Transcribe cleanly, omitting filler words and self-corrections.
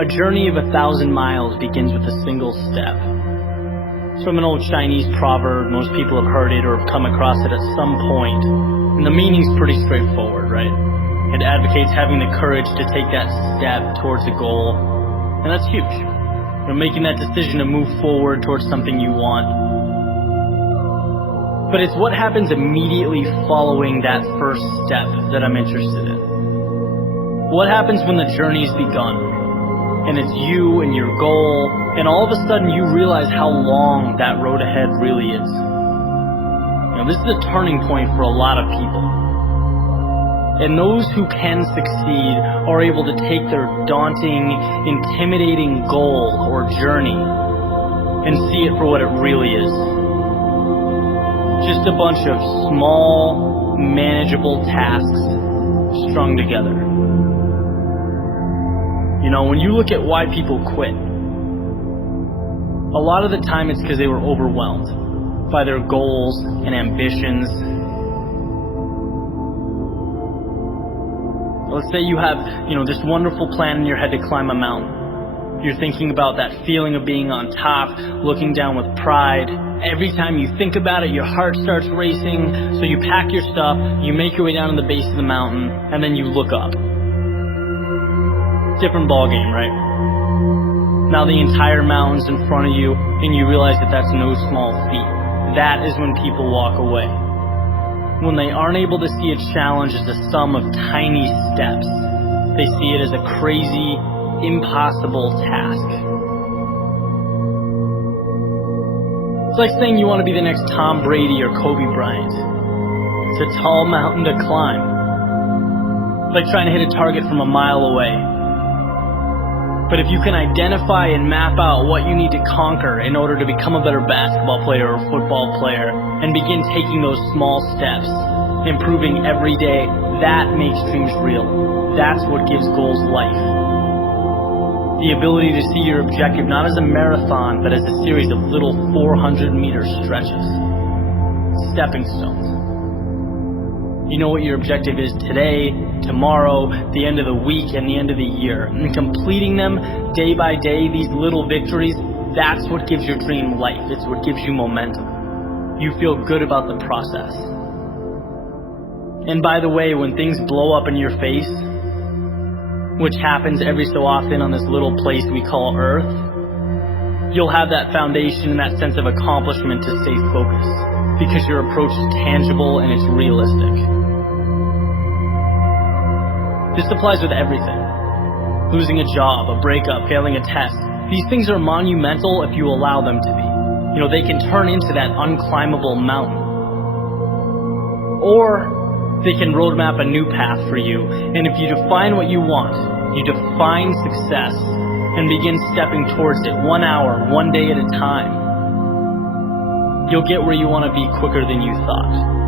A journey of 1,000 miles begins with a single step. It's from an old Chinese proverb. Most people have heard it or have come across it at some point. And the meaning's pretty straightforward, right? It advocates having the courage to take that step towards a goal. And that's huge. Making that decision to move forward towards something you want. But it's what happens immediately following that first step that I'm interested in. What happens when the journey's begun, and it's you and your goal, and all of a sudden you realize how long that road ahead really is. This is a turning point for a lot of people. And those who can succeed are able to take their daunting, intimidating goal or journey and see it for what it really is. Just a bunch of small, manageable tasks strung together. When you look at why people quit, a lot of the time it's because they were overwhelmed by their goals and ambitions. Let's say you have, this wonderful plan in your head to climb a mountain. You're thinking about that feeling of being on top, looking down with pride. Every time you think about it, your heart starts racing. So you pack your stuff, you make your way down to the base of the mountain, and then you look up. Different ballgame, right? Now the entire mountain's in front of you, and you realize that that's no small feat. That is when people walk away. When they aren't able to see a challenge as a sum of tiny steps, they see it as a crazy, impossible task. It's like saying you want to be the next Tom Brady or Kobe Bryant. It's a tall mountain to climb. It's like trying to hit a target from a mile away. But if you can identify and map out what you need to conquer in order to become a better basketball player or football player and begin taking those small steps, improving every day, that makes dreams real. That's what gives goals life. The ability to see your objective not as a marathon, but as a series of little 400-meter stretches. Stepping stones. You know what your objective is today, tomorrow, the end of the week, and the end of the year. And completing them day by day, these little victories, that's what gives your dream life. It's what gives you momentum. You feel good about the process. And by the way, when things blow up in your face, which happens every so often on this little place we call Earth, you'll have that foundation and that sense of accomplishment to stay focused, because your approach is tangible and it's realistic. This applies with everything. Losing a job, a breakup, failing a test. These things are monumental if you allow them to be. They can turn into that unclimbable mountain. Or they can roadmap a new path for you. And if you define what you want, you define success and begin stepping towards it 1 hour, 1 day at a time, you'll get where you want to be quicker than you thought.